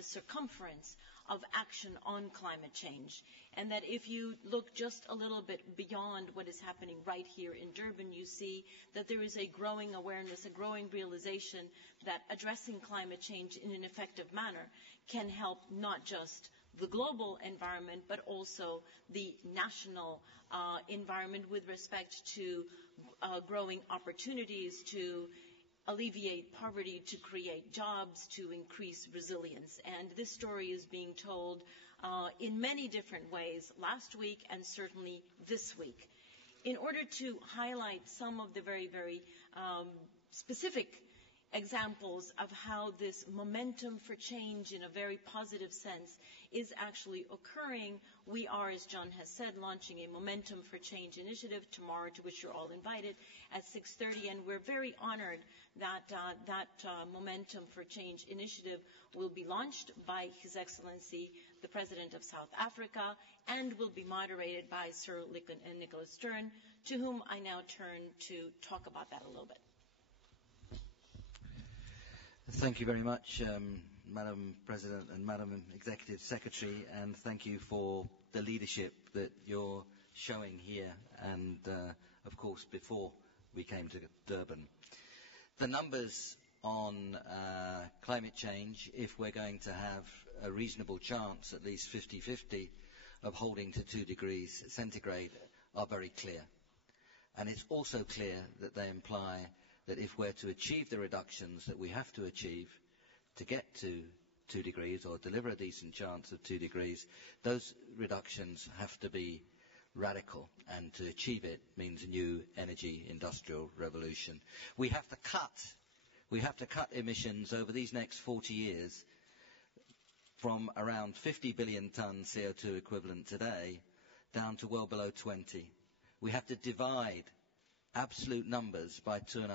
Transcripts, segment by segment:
the circumference of action on climate change. And that if you look just a little bit beyond what is happening right here in Durban, you see that there is a growing awareness, a growing realization that addressing climate change in an effective manner can help not just the global environment, but also the national environment with respect to growing opportunities, to alleviate poverty, to create jobs, to increase resilience. And this story is being told in many different ways last week and certainly this week. In order to highlight some of the very, very specific examples of how this momentum for change in a very positive sense is actually occurring, we are, as John has said, launching a Momentum for Change initiative tomorrow, to which you're all invited at 6:30, and we're very honored that that Momentum for Change initiative will be launched by His Excellency the President of South Africa and will be moderated by Sir Nicholas Stern, to whom I now turn to talk about that a little bit. Thank you very much, Madam President and Madam Executive Secretary, and thank you for the leadership that you're showing here and, of course, before we came to Durban. The numbers on climate change, if we're going to have a reasonable chance, at least 50-50, of holding to 2 degrees centigrade, are very clear. And it's also clear that they imply that if we're to achieve the reductions that we have to achieve to get to 2 degrees or deliver a decent chance of 2 degrees, those reductions have to be radical, and to achieve it means a new energy industrial revolution. We have to cut emissions over these next 40 years from around 50 billion tonnes CO2 equivalent today down to well below 20. We have to divide absolute numbers by 2.5.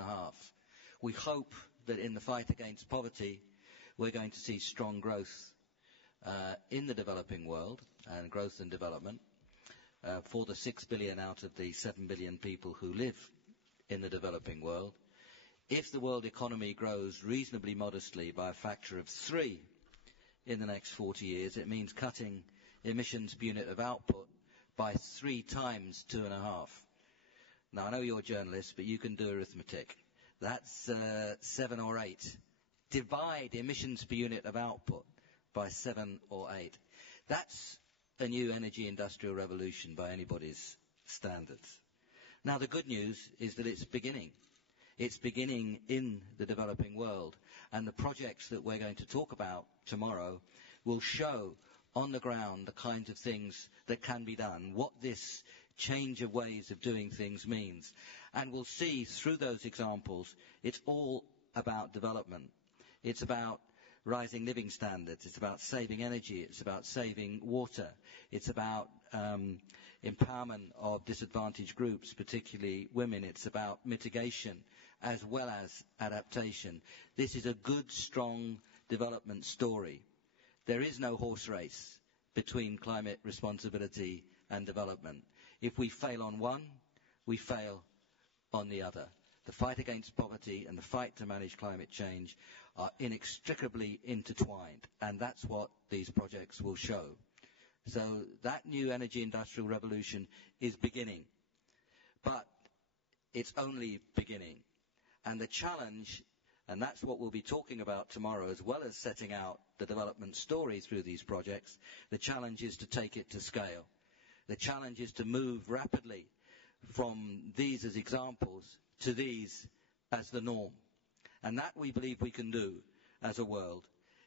We hope that in the fight against poverty, we're going to see strong growth in the developing world, and growth and development for the 6 billion out of the 7 billion people who live in the developing world. If the world economy grows reasonably modestly by a factor of 3 in the next 40 years, it means cutting emissions per unit of output by 3 times 2.5. Now, I know you're journalists, but you can do arithmetic. That's 7 or 8. Divide emissions per unit of output by 7 or 8. That's a new energy industrial revolution by anybody's standards. Now, the good news is that it's beginning. It's beginning in the developing world. And the projects that we're going to talk about tomorrow will show on the ground the kinds of things that can be done, what this change of ways of doing things means. And we'll see through those examples, it's all about development. It's about rising living standards. It's about saving energy. It's about saving water. It's about empowerment of disadvantaged groups, particularly women. It's about mitigation as well as adaptation. This is a good, strong development story. There is no horse race between climate responsibility and development. If we fail on one, we fail on the other. The fight against poverty and the fight to manage climate change are inextricably intertwined, and that's what these projects will show. So that new energy industrial revolution is beginning, but it's only beginning. And the challenge, and that's what we'll be talking about tomorrow, as well as setting out the development story through these projects, the challenge is to take it to scale. The challenge is to move rapidly from these as examples to these as the norm. And that we believe we can do as a world.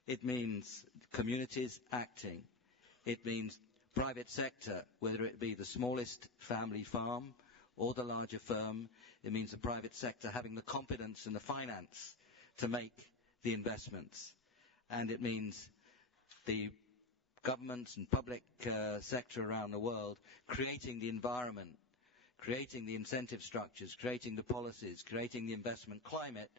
It means communities acting. It means private sector, whether it be the smallest family farm or the larger firm. It means the private sector having the competence and the finance to make the investments. And it means the governments and public sector around the world creating the environment, creating the incentive structures, creating the policies, creating the investment climate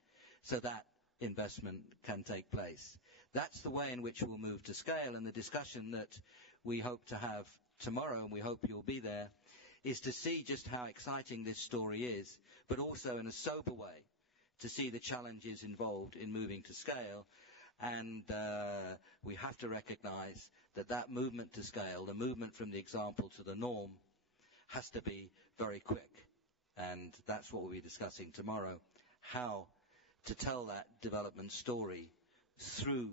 so that investment can take place. That's the way in which we'll move to scale, and the discussion that we hope to have tomorrow, and we hope you'll be there, is to see just how exciting this story is, but also in a sober way to see the challenges involved in moving to scale, and we have to recognize that that movement to scale, the movement from the example to the norm, has to be very quick. And that's what we'll be discussing tomorrow, how to tell that development story through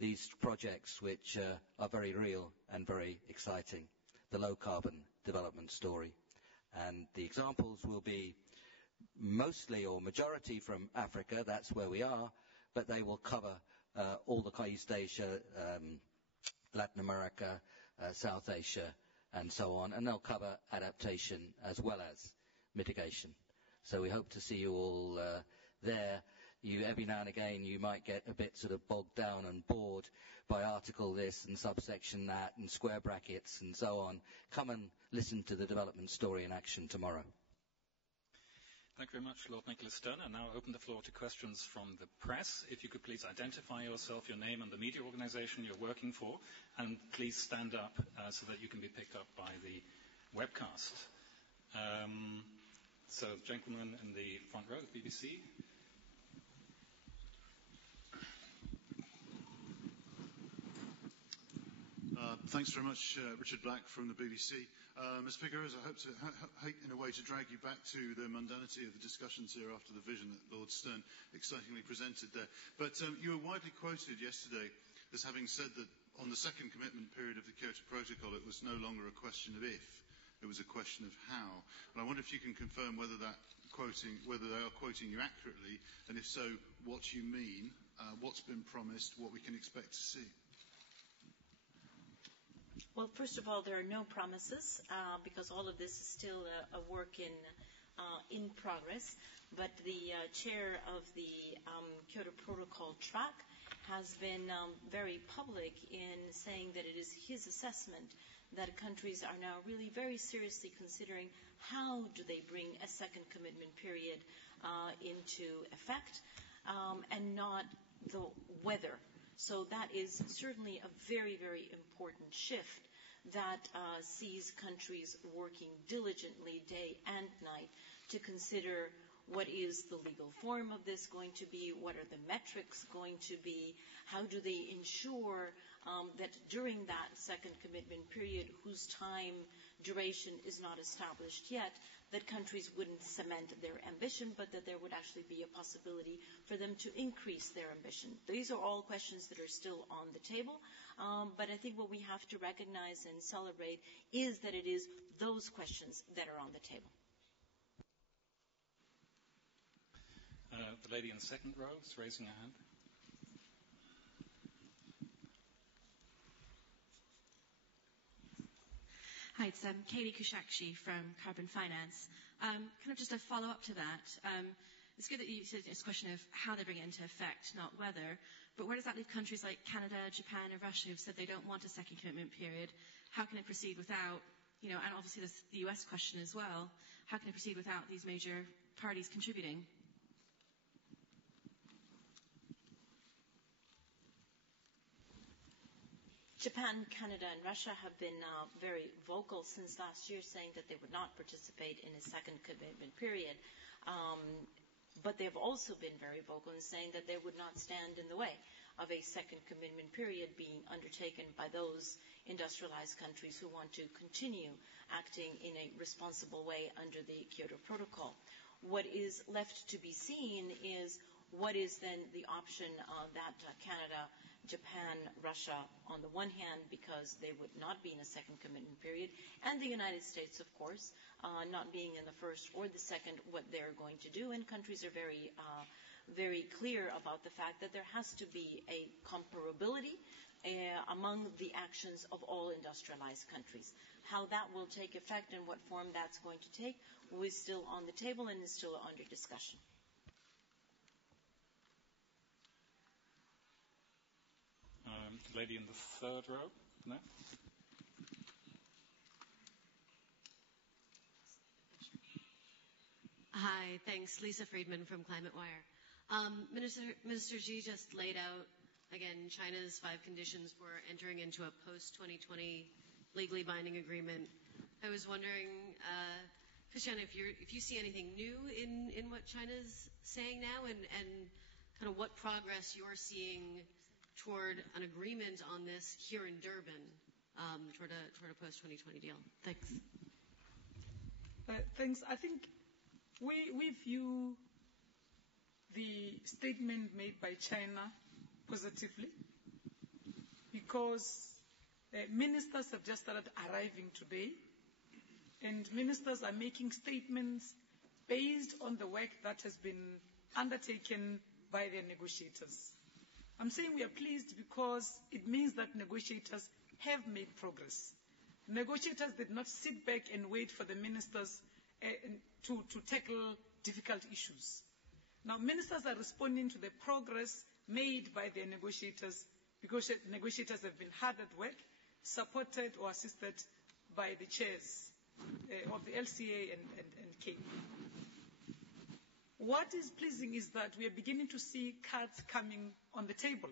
these projects which are very real and very exciting, the low-carbon development story. And the examples will be mostly or majority from Africa, that's where we are, but they will cover all the East Asia, Latin America, South Asia, and so on, and they'll cover adaptation as well as mitigation. So we hope to see you all there. Every now and again, you might get a bit sort of bogged down and bored by article this and subsection that and square brackets and so on. Come and listen to the development story in action tomorrow. Thank you very much, Lord Nicholas Stern. And now I open the floor to questions from the press. If you could please identify yourself, your name and the media organization you're working for, and please stand up so that you can be picked up by the webcast. So, the gentleman in the front row, the BBC. Thanks very much, Richard Black from the BBC. Ms. Figueres, I hope to, in a way, to drag you back to the mundanity of the discussions here after the vision that Lord Stern excitingly presented there. But you were widely quoted yesterday as having said that on the second commitment period of the Kyoto Protocol, it was no longer a question of if, it was a question of how. And I wonder if you can confirm whether they are quoting you accurately, and if so, what you mean, what's been promised, what we can expect to see. Well, first of all, there are no promises because all of this is still a work in progress. But the chair of the Kyoto Protocol track has been very public in saying that it is his assessment that countries are now really very seriously considering how do they bring a second commitment period into effect and not the whether. So that is certainly a very, very important shift that sees countries working diligently day and night to consider what is the legal form of this going to be, what are the metrics going to be, how do they ensure that during that second commitment period, whose time duration is not established yet, that countries wouldn't cement their ambition, but that there would actually be a possibility for them to increase their ambition. These are all questions that are still on the table, but I think what we have to recognize and celebrate is that it is those questions that are on the table. The lady in the second row is raising her hand. Hi, it's Katie Kushakshi from Carbon Finance. Kind of just a follow-up to that. It's good that you said it's a question of how they bring it into effect, not whether. But where does that leave countries like Canada, Japan, and Russia who've said they don't want a second commitment period? How can it proceed without, and obviously the US question as well, how can it proceed without these major parties contributing? Japan, Canada, and Russia have been very vocal since last year, saying that they would not participate in a second commitment period. But they have also been very vocal in saying that they would not stand in the way of a second commitment period being undertaken by those industrialized countries who want to continue acting in a responsible way under the Kyoto Protocol. What is left to be seen is what is then the option that Canada, Japan, Russia, on the one hand, because they would not be in a second commitment period, and the United States, of course, not being in the first or the second, what they're going to do. And countries are very, very clear about the fact that there has to be a comparability among the actions of all industrialized countries. How that will take effect and what form that's going to take is still on the table and is still under discussion. The lady in the third row. No? Hi, thanks. Lisa Friedman from Climate Wire. Minister Xi just laid out, again, China's 5 conditions for entering into a post-2020 legally binding agreement. I was wondering, Christiane, if you see anything new in what China's saying now and kind of what progress you're seeing toward an agreement on this here in Durban, toward a post-2020 deal? Thanks. Thanks. I think we view the statement made by China positively, because ministers have just started arriving today, and ministers are making statements based on the work that has been undertaken by their negotiators. I'm saying we are pleased because it means that negotiators have made progress. Negotiators did not sit back and wait for the ministers to tackle difficult issues. Now, ministers are responding to the progress made by their negotiators, because negotiators have been hard at work, supported or assisted by the chairs of the LCA and CAPE. What is pleasing is that we are beginning to see cards coming on the table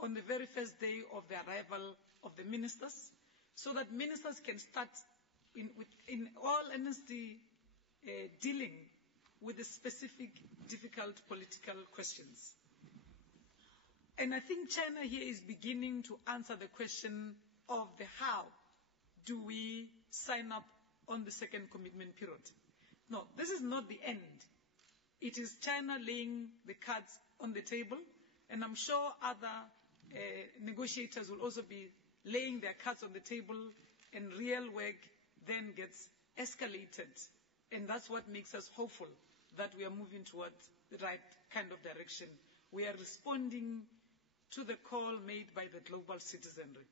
on the very first day of the arrival of the ministers, so that ministers can start in all honesty dealing with the specific difficult political questions. And I think China here is beginning to answer the question of the how do we sign up on the second commitment period. No, this is not the end. It is China laying the cards on the table, and I'm sure other negotiators will also be laying their cards on the table, and real work then gets escalated. And that's what makes us hopeful that we are moving towards the right kind of direction. We are responding to the call made by the global citizenry.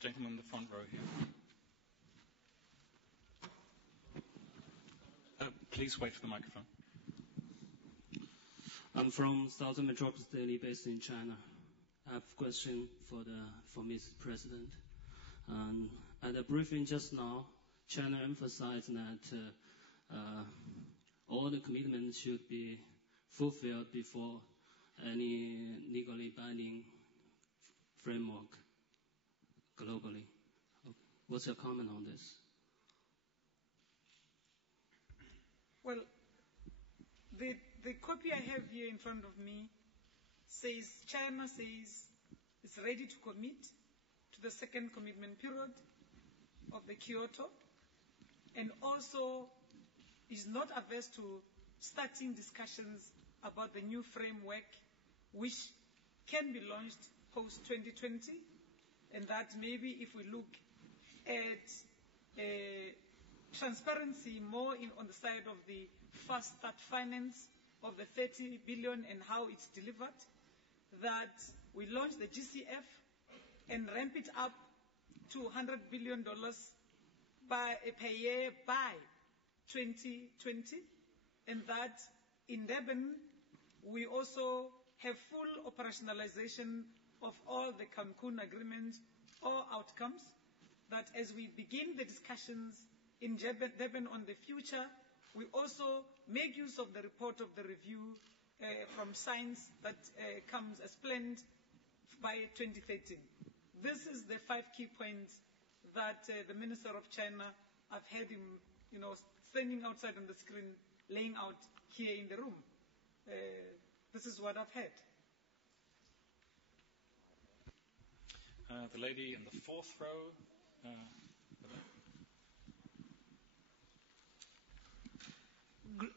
The gentleman in the front row here. Please wait for the microphone. I'm from Southern Metropolis Daily, based in China. I have a question for Mr. President. At a briefing just now, China emphasized that all the commitments should be fulfilled before any legally binding framework globally. What's your comment on this? Well, the copy I have here in front of me says China says it's ready to commit to the second commitment period of the Kyoto, and also is not averse to starting discussions about the new framework which can be launched post-2020, and that maybe if we look at transparency more on the side of the fast start finance of the 30 billion and how it's delivered, that we launch the GCF and ramp it up to $100 billion per year by 2020, and that in Durban we also have full operationalization of all the Cancun agreements or outcomes, that as we begin the discussions in Durban on the future, we also make use of the report of the review from science that comes as planned by 2013. This is the 5 key points that the Minister of China, I've had him, standing outside on the screen, laying out here in the room. This is what I've had. The lady in the fourth row.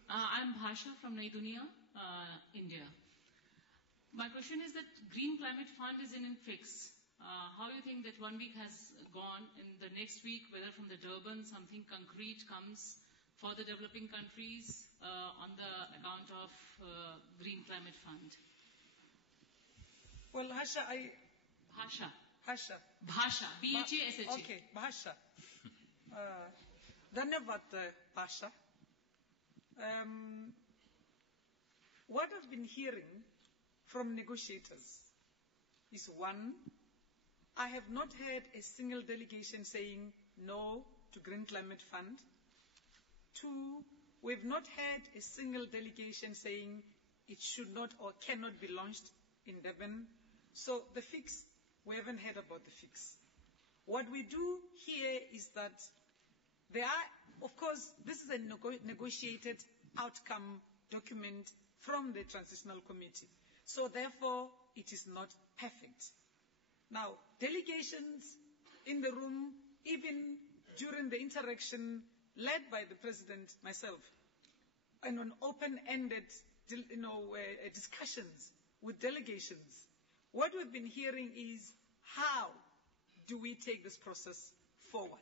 I'm Bhasha from Nai Dunia, India. My question is that Green Climate Fund is in fix. How do you think that 1 week has gone? In the next week, whether from the Durban something concrete comes for the developing countries on the account of Green Climate Fund? Well, Bhasha. B-H-A-S-H-A. Okay, Bhasha. Dhanyavad, Bhasha. What I've been hearing from negotiators is, one, I have not heard a single delegation saying no to Green Climate Fund. Two, we've not heard a single delegation saying it should not or cannot be launched in Durban. So the fix, we haven't heard about the fix. What we do here is that there are, of course, this is a negotiated outcome document from the Transitional Committee. So therefore, it is not perfect. Now, delegations in the room, even during the interaction led by the President, myself, and on open-ended discussions with delegations, what we've been hearing is how do we take this process forward?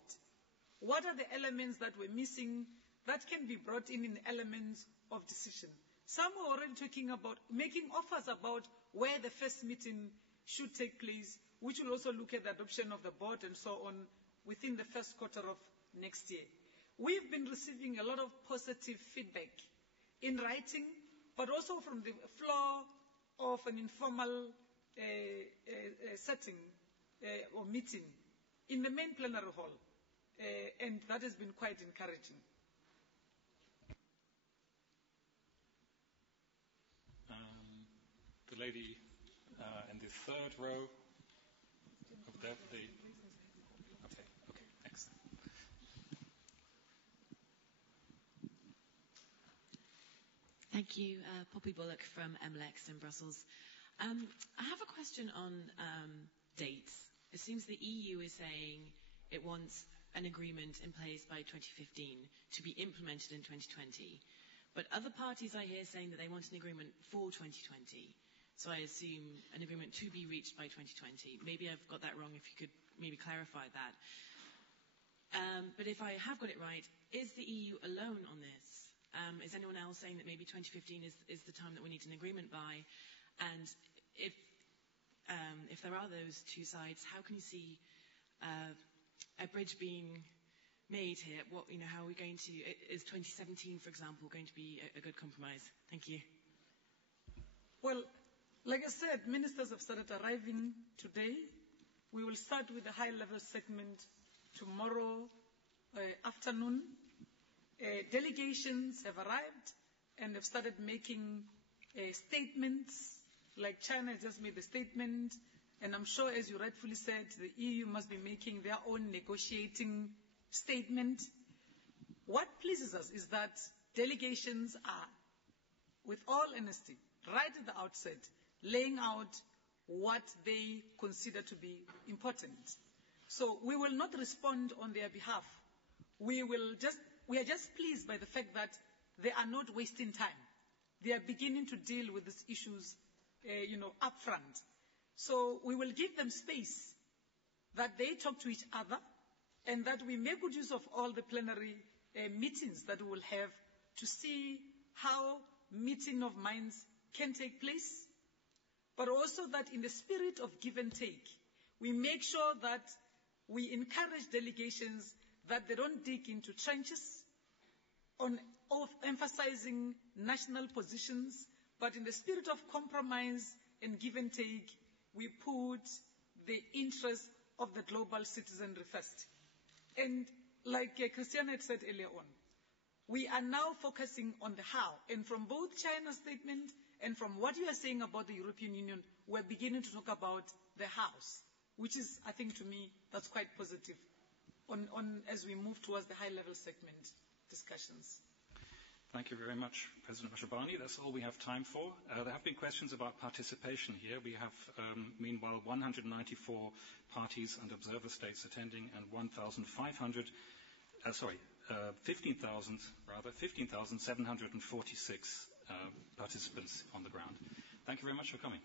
What are the elements that we're missing that can be brought in elements of decision? Some are already talking about making offers about where the first meeting should take place, which will also look at the adoption of the board and so on within the first quarter of next year. We've been receiving a lot of positive feedback in writing, but also from the floor of an informal setting or meeting in the main plenary hall, and that has been quite encouraging. The lady in the third row of that, okay, thanks. Thank you. Poppy Bullock from MLEX in Brussels. I have a question on dates. It seems the EU is saying it wants an agreement in place by 2015 to be implemented in 2020. But other parties I hear saying that they want an agreement for 2020. So I assume an agreement to be reached by 2020. Maybe I've got that wrong, if you could maybe clarify that. But if I have got it right, is the EU alone on this? Is anyone else saying that maybe 2015 is the time that we need an agreement by? And if there are those two sides, how can you see a bridge being made here? How are we going to? Is 2017, for example, going to be a good compromise? Thank you. Well, like I said, ministers have started arriving today. We will start with the high-level segment tomorrow afternoon. Delegations have arrived and have started making statements, like China just made the statement, and I'm sure, as you rightfully said, the EU must be making their own negotiating statement. What pleases us is that delegations are, with all honesty, right at the outset, laying out what they consider to be important. So we will not respond on their behalf. We are just pleased by the fact that they are not wasting time. They are beginning to deal with these issues, upfront. So we will give them space that they talk to each other and that we make good use of all the plenary meetings that we will have to see how meeting of minds can take place, but also that in the spirit of give and take, we make sure that we encourage delegations that they don't dig into trenches of emphasizing national positions, but in the spirit of compromise and give and take, we put the interests of the global citizenry first. And like Christiane had said earlier on, we are now focusing on the how. And from both China's statement and from what you are saying about the European Union, we're beginning to talk about the hows, which is, I think, to me, that's quite positive as we move towards the high-level segment discussions. Thank you very much, President Mashabani. That's all we have time for. There have been questions about participation here. We have, meanwhile, 194 parties and observer states attending and 15,746 participants on the ground. Thank you very much for coming.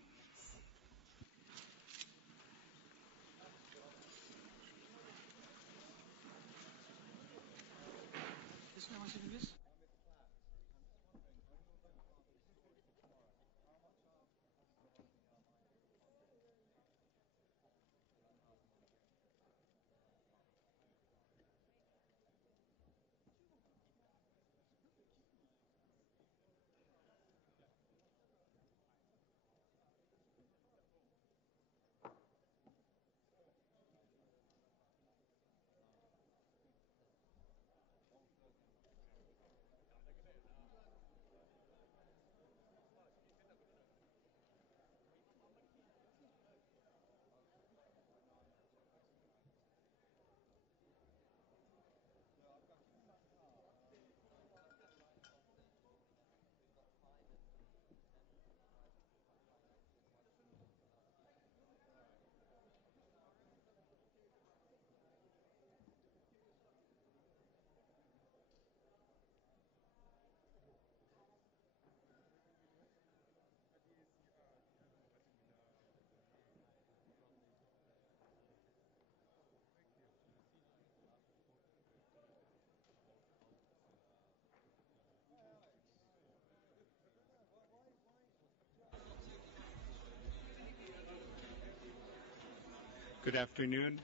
Good afternoon.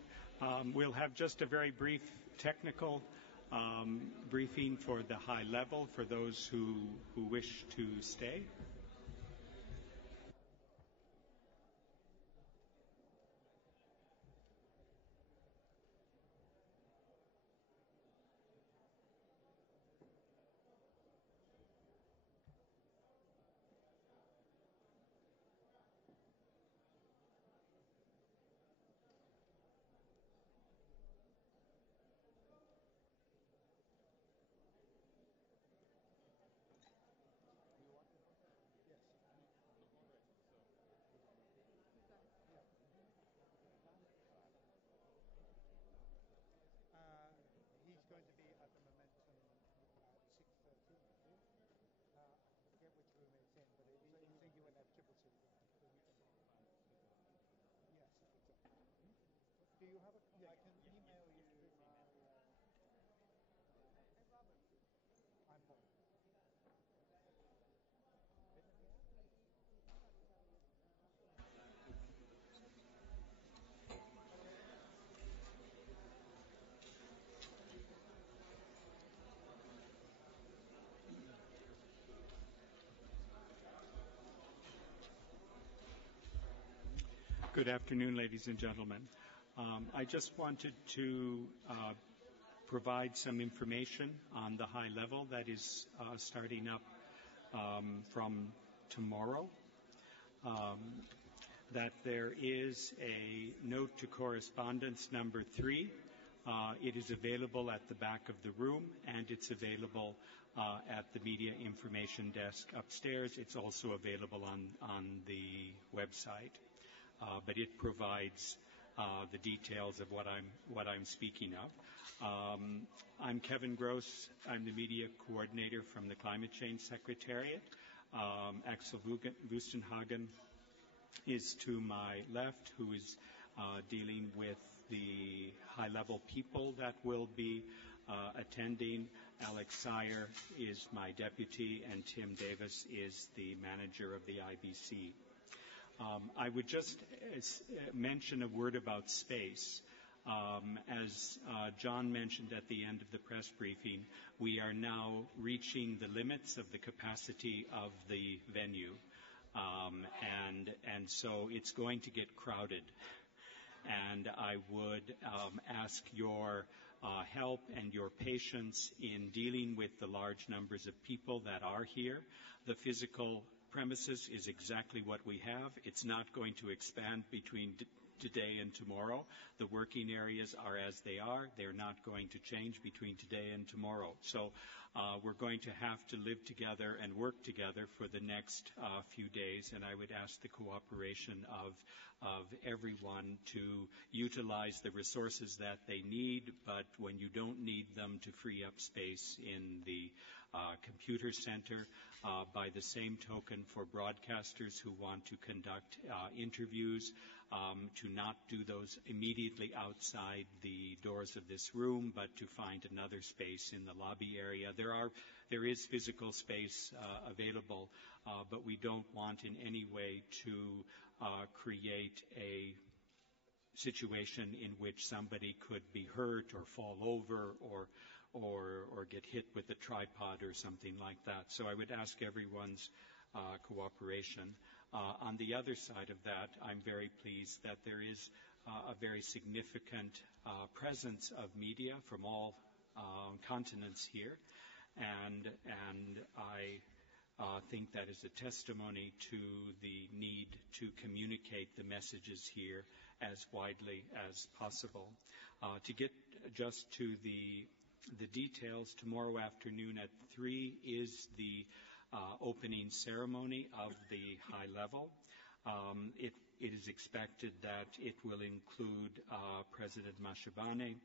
We'll have just a very brief technical briefing for the high level for those who wish to stay. Good afternoon, ladies and gentlemen. I just wanted to provide some information on the high level that is starting up from tomorrow. That there is a note to correspondence number 3. It is available at the back of the room, and it's available at the media information desk upstairs. It's also available on the website. But it provides the details of what I'm speaking of. I'm Kevin Gross. I'm the media coordinator from the Climate Change Secretariat. Axel Wustenhagen is to my left, who is dealing with the high-level people that will be attending. Alex Sire is my deputy, and Tim Davis is the manager of the IBC. I would just mention a word about space. As John mentioned at the end of the press briefing, we are now reaching the limits of the capacity of the venue, and so it's going to get crowded. And I would ask your help and your patience in dealing with the large numbers of people that are here. The physical premises is exactly what we have. It's not going to expand between today and tomorrow. The working areas are as they are. They're not going to change between today and tomorrow. So we're going to have to live together and work together for the next few days, and I would ask the cooperation of everyone to utilize the resources that they need, but when you don't need them, to free up space in the computer center. By the same token, for broadcasters who want to conduct interviews, to not do those immediately outside the doors of this room, but to find another space in the lobby area. There is physical space available, but we don't want in any way to create a situation in which somebody could be hurt or fall over or get hit with a tripod or something like that. So I would ask everyone's cooperation. On the other side of that, I'm very pleased that there is a very significant presence of media from all continents here, and I think that is a testimony to the need to communicate the messages here as widely as possible. To get just to the details, tomorrow afternoon at 3 is the opening ceremony of the high level. It is expected that it will include President Mashabane,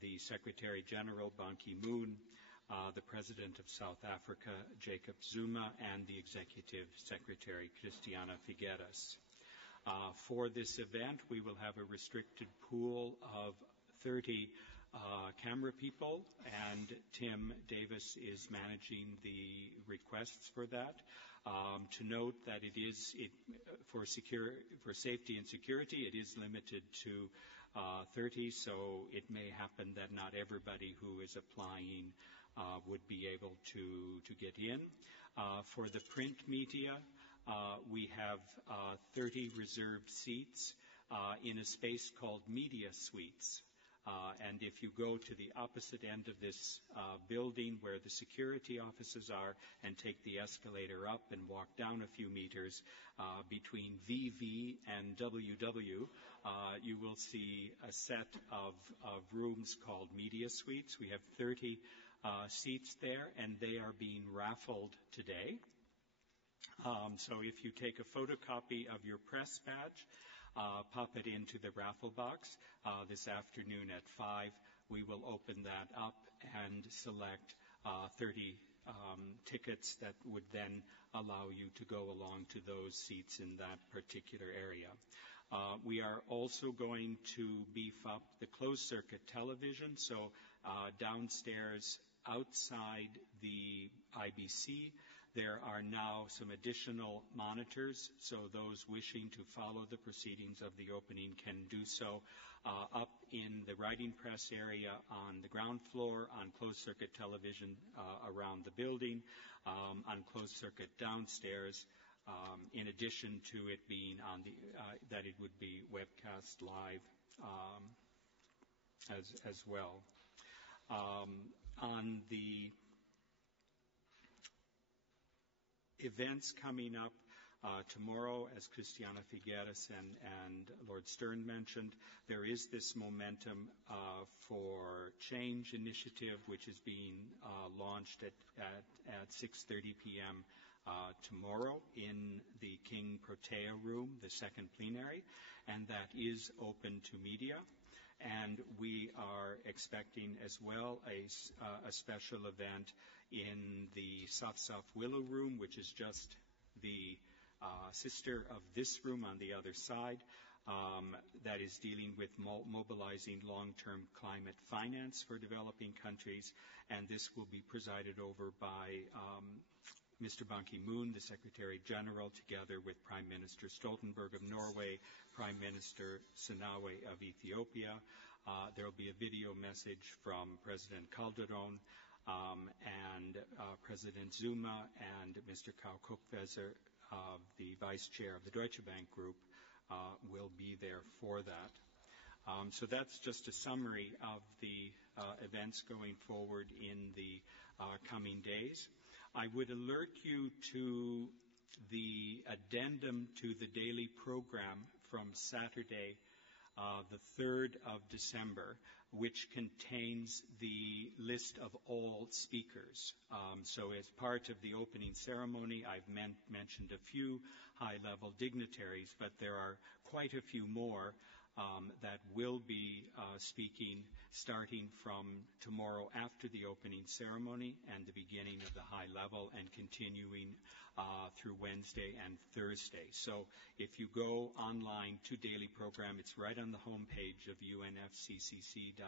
the Secretary General Ban Ki-moon, the President of South Africa, Jacob Zuma, and the Executive Secretary, Christiana Figueres. For this event, we will have a restricted pool of 30 camera people, and Tim Davis is managing the requests for that. To note that for safety and security, it is limited to 30, so it may happen that not everybody who is applying would be able to get in. For the print media, we have 30 reserved seats in a space called Media Suites. And if you go to the opposite end of this building where the security offices are and take the escalator up and walk down a few meters between VV and WW, you will see a set of rooms called Media Suites. We have 30 seats there, and they are being raffled today. So if you take a photocopy of your press badge, pop it into the raffle box. This afternoon at 5, we will open that up and select 30 tickets that would then allow you to go along to those seats in that particular area. We are also going to beef up the closed-circuit television, so downstairs outside the IBC, there are now some additional monitors, so those wishing to follow the proceedings of the opening can do so up in the writing press area on the ground floor, on closed-circuit television around the building, on closed-circuit downstairs, in addition to it being that it would be webcast live as well. On the events coming up tomorrow, as Christiana Figueres and Lord Stern mentioned, there is this Momentum for Change initiative, which is being launched at 6:30 p.m. Tomorrow in the King Protea room, the second plenary, and that is open to media. And we are expecting as well a special event in the South Willow room, which is just the sister of this room on the other side, that is dealing with mobilizing long-term climate finance for developing countries. And this will be presided over by Mr. Ban Ki-moon, the Secretary General, together with Prime Minister Stoltenberg of Norway, Prime Minister Sanawe of Ethiopia. There will be a video message from President Calderon and President Zuma, and Mr. Kau Kokweser, the Vice Chair of the Deutsche Bank Group, will be there for that. So that's just a summary of the events going forward in the coming days. I would alert you to the addendum to the daily program from Saturday, the 3rd of December, which contains the list of all speakers. So as part of the opening ceremony, I've mentioned a few high-level dignitaries, but there are quite a few more that will be speaking starting from tomorrow after the opening ceremony and the beginning of the high level, and continuing through Wednesday and Thursday. So if you go online to daily program, it's right on the homepage of UNFCCC.int,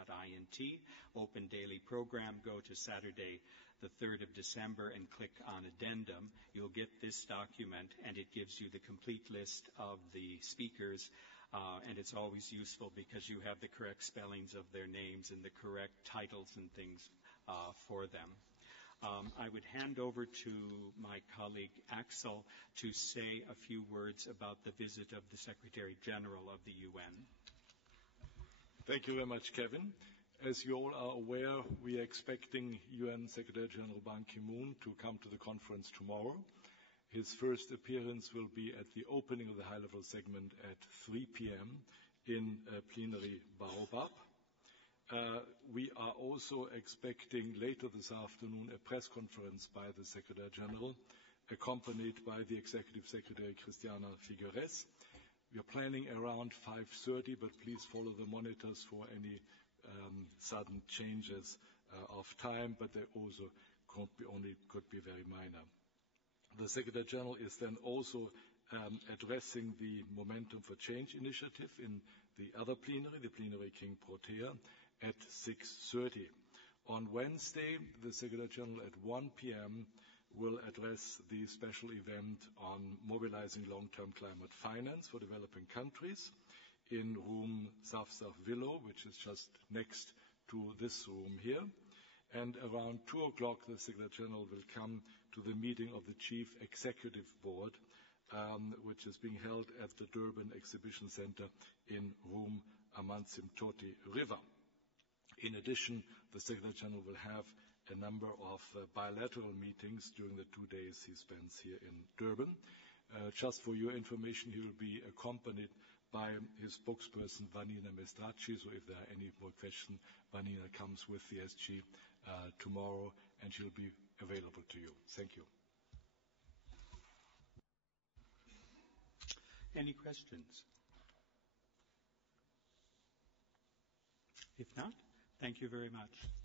open daily program, go to Saturday the 3rd of December and click on addendum. You'll get this document, and it gives you the complete list of the speakers. And it's always useful because you have the correct spellings of their names and the correct titles and things for them. I would hand over to my colleague Axel to say a few words about the visit of the Secretary General of the UN. Thank you very much, Kevin. As you all are aware, we are expecting UN Secretary General Ban Ki-moon to come to the conference tomorrow. His first appearance will be at the opening of the high-level segment at 3 p.m. in plenary Baobab. We are also expecting later this afternoon a press conference by the Secretary General, accompanied by the Executive Secretary Christiana Figueres. We are planning around 5:30, but please follow the monitors for any sudden changes of time, but they also could be very minor. The Secretary General is then also addressing the Momentum for Change initiative in the other plenary, the plenary King Protea, at 6:30. On Wednesday, the Secretary General at 1 p.m. will address the special event on mobilizing long-term climate finance for developing countries in room Safsaf Willow, which is just next to this room here. And around 2 o'clock, the Secretary General will come to the meeting of the Chief Executive Board, which is being held at the Durban Exhibition Center in room Amansimtoti River. In addition, the Secretary General will have a number of bilateral meetings during the 2 days he spends here in Durban. Just for your information, he will be accompanied by his spokesperson, Vanina Mestracci. So if there are any more questions, Vanina comes with the SG tomorrow, and she'll be available to you. Thank you. Any questions? If not, thank you very much.